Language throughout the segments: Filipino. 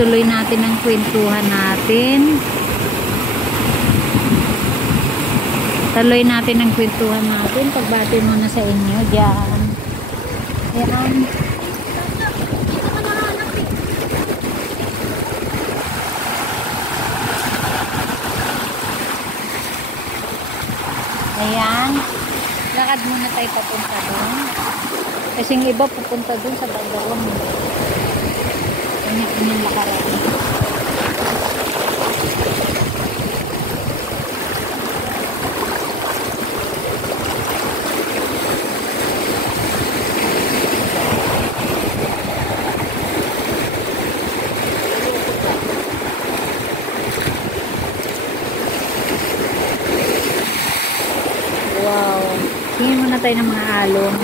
tuloy natin ang kwentuhan natin. Tuloy natin ang kwentuhan natin. Pagbati muna sa inyo dyan. Ayan. Ayan. Lakad muna tayo papunta doon. Kasi yung iba pupunta doon sa Bagawang. Kanya-kanyang lakaran. Wow. Tingin muna tayo ng mga alon.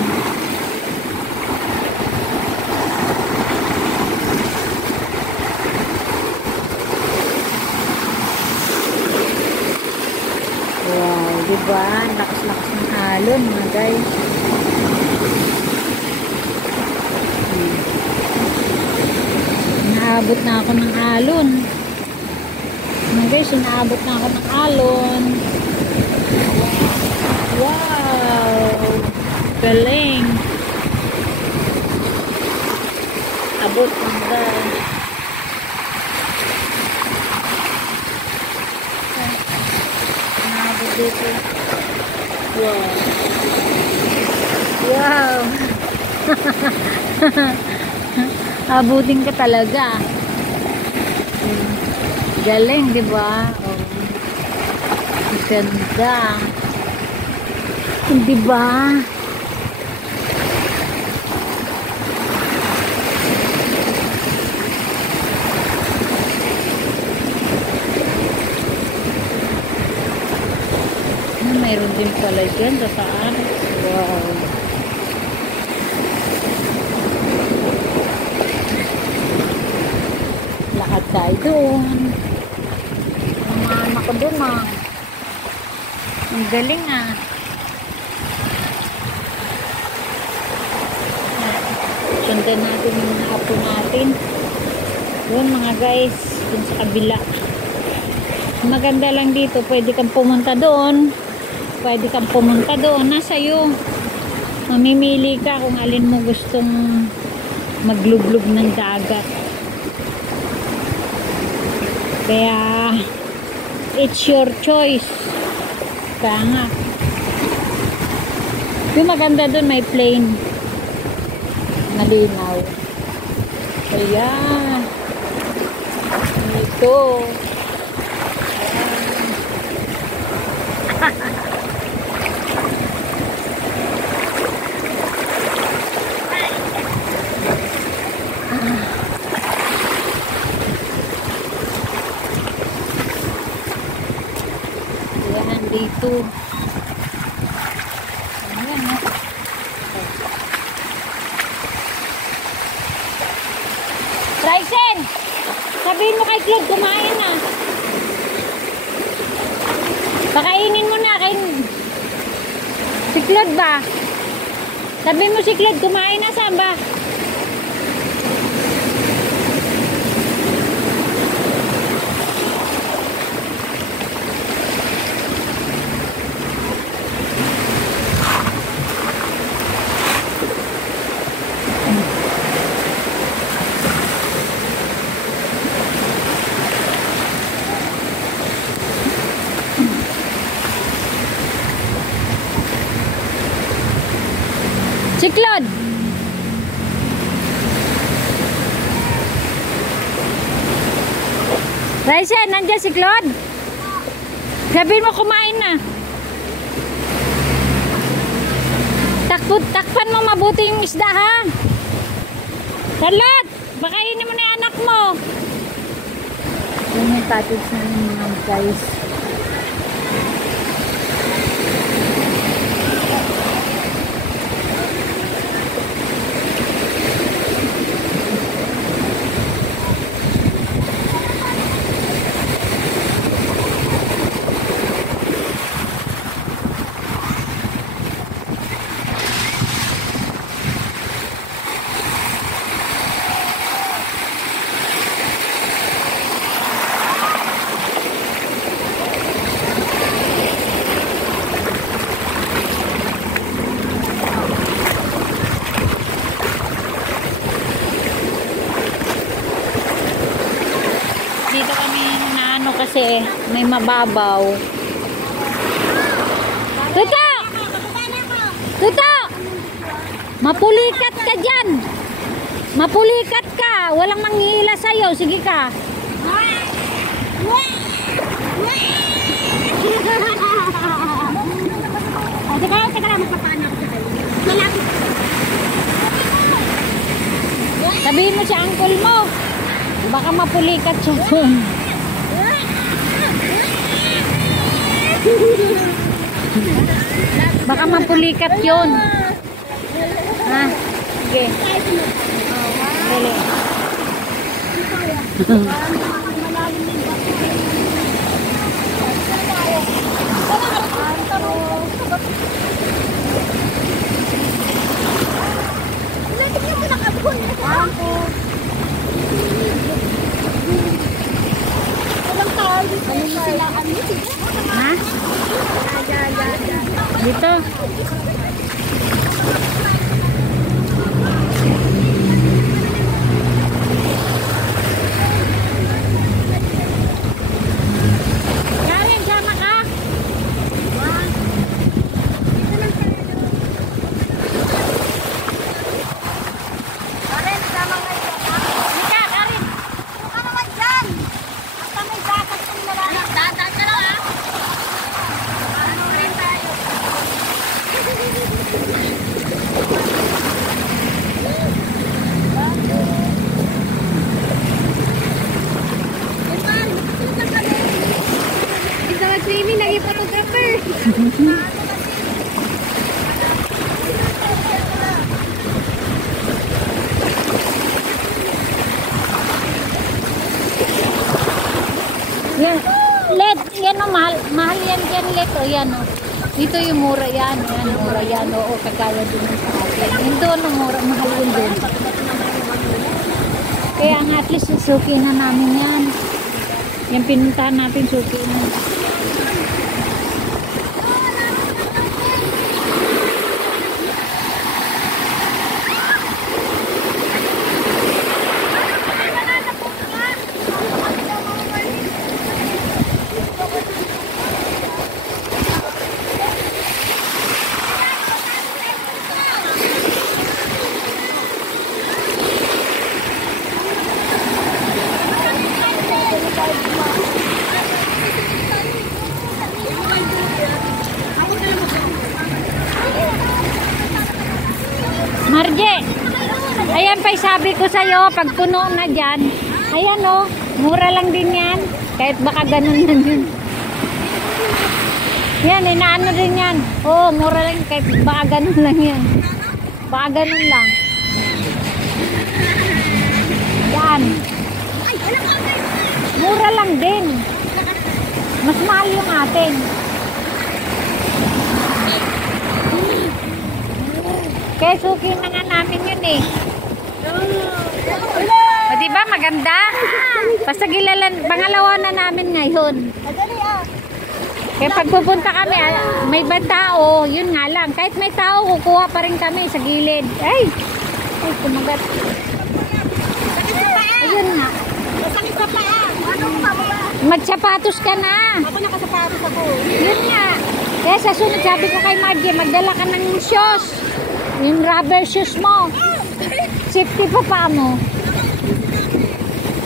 Wow, diba? Lakas-lakas ng alon mga guys. Naabot na ako ng alon. Mga guys, naabot na ako ng alon. Wow! Galing! Abot mga guys. Naabot dito. Wow! Wow! Abutin ka talaga. Galing, diba? Oh. Ganda. Diba? Mayroon din pala dyan sa saan. Wow. Lakad tayo doon. Mga anak ko doon ah. Ang galing ah. Sundan natin yung apo natin. Doon mga guys. Doon sa kabila. Maganda lang dito. Pwede kang pumunta doon. Pwede kang pumunta doon. Nasa iyo. Mamimili ka kung alin mo gustong maglublog ng dagat. Kaya it's your choice. Kaya nga. Yung maganda doon may plane. Malinaw. Kaya ito. Yan dito. Ayan o. Ryzen! Sabihin mo kay Claude kumain na. Pakainin mo na kay si Claude ba? Sabihin mo si Claude kumain na, saan ba? Si Claude. Raisa, nandiyan si Claude. Sabihin mo kumain na. Takpan mo mabuti yung isda ha. Charlotte, bakainin mo na yung anak mo. Yan yung cottage namin guys. kasi may mababaw. Tuto! Tuto! Mapulikat ka dyan! Mapulikat ka! Walang manghihila sa'yo. Sige ka. Teka lang, magpapaano ako sa kayo. Lalapit. Sabihin mo sa uncle mo. Baka mapulikat siya dun. Baka mapulikat yun. Ha? Sige. Dali. Ha? Dito. Gawin, sama ka. Karen, sama kayo. Mika, Karin. Ano naman dyan? Basta may bakas kang nalalang. Dadan ka lang, ha? Ano rin tayo? Isa mag-swimming, naging photographer. Yan. Let, yan o, mahal. Mahal yan dyan, let o, yan o. Dito yung mura yan, yan, mura yan o, kagaya din sa atin. Yung doon o, mura, mahal yun doon. Kaya nga, at least suki na namin yan. Yung pinuntahan natin, suki na. Marje, ayan pa sabi ko sa'yo, pag puno na dyan, ayan o, mura lang din yan. Kahit baka ganun lang yun. Yan, inaano din yan. Oo, mura lang, kahit baka ganun lang yan. Baka ganun lang. Yan. Mura lang din. Mas mahal yung atin. Kaya suki na nga namin yun eh. O diba maganda? Basta gilalan, pangalawa na namin ngayon. Kaya pag pupunta kami, may ba tao, yun nga lang. Kahit may tao, kukuha pa rin kami sa gilid. Ay! Ay, kumagat. Ayun nga. Magsapatos ka na. Ako nakasapatos ako. Yun nga. Kaya sa sunod, sabi ko kay Margie, magdala ka ng shoes. Yung rubber shoes mo. Safety pa pa mo.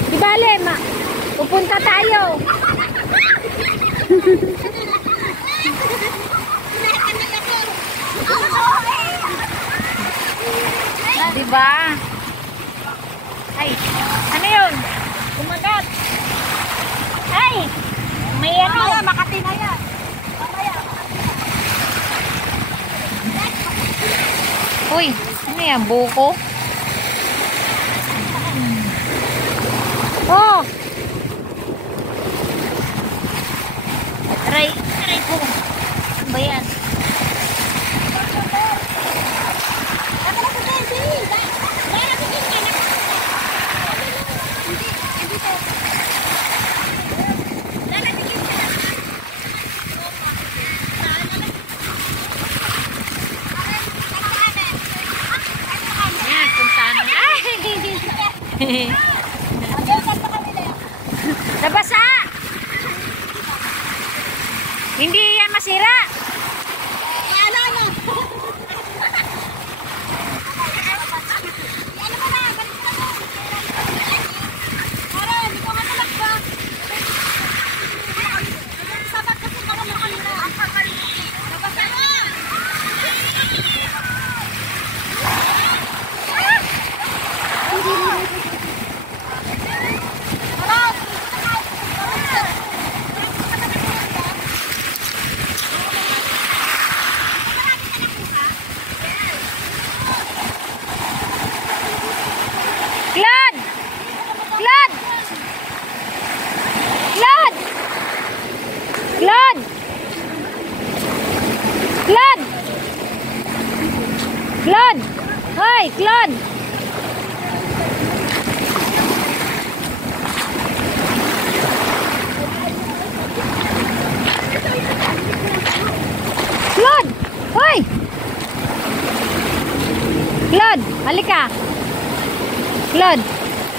Di bale, pupunta tayo. Diba? Ay, ano yun? Kumagat. Ay, may ano. Makati na yan. Uy, ano yan? Buko? Oh! Aray ko. Ano ba yan? Yan, puntahan na. Ay! Nabasa!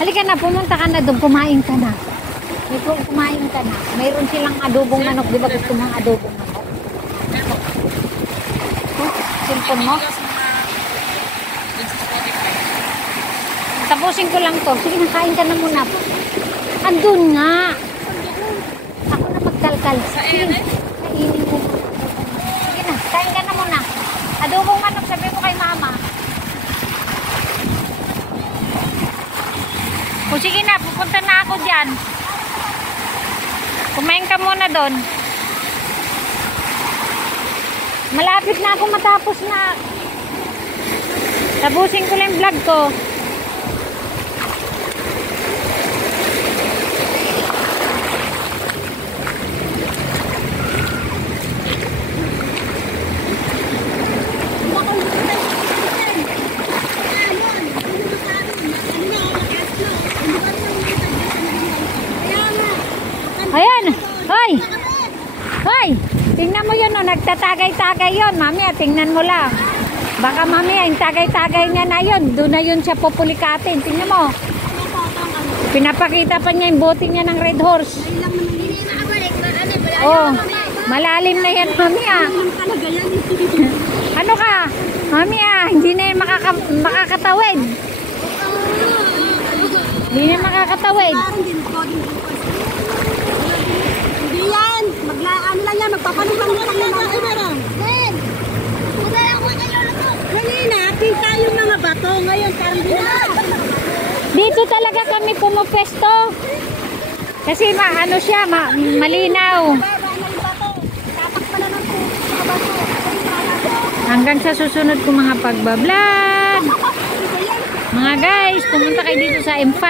Halika na, pumunta ka na doon, kumain ka na. Kumain ka na. Mayroon silang adobong manok, di ba gusto mong adobong manok? Cellphone mo? Tapusin ko lang to. Sige, nakain ka na muna. Andun nga. Ako na magkalkal. Sige, kainin mo. Sige na, kain ka na muna. Adobong manok, sabi mo kay mama. O sige na, pupunta na ako dyan. Kumain ka muna doon. Malapit na ako matapos na. Tapusin ko lang yung vlog ko. Ayan. Hoy. Hoy. Tingnan mo yun, oh. Nagtatagay-tagay yun. Mamaya, tingnan mo lang. Baka mamaya, yung tagay-tagay niya na yun. Doon na yun siya pupulikatin. Tingnan mo. Pinapakita pa niya yung bote niya ng Red Horse. Oh, malalim na yan, mamaya. Ano ka? Mamaya, hindi na yan makakatawid. Hindi na makakatawid. Hindi yan. Maglaan lang yan. Magpapanibang lang yan. Ben! Maglaan ko kayo lang. Kanina, kita yung mga bato. Ngayon, parang Dito talaga kami pumupesto. Kasi ano siya, malinaw. Hanggang sa susunod ko mga pagbablog. Mga guys, pumunta kayo dito sa Infant.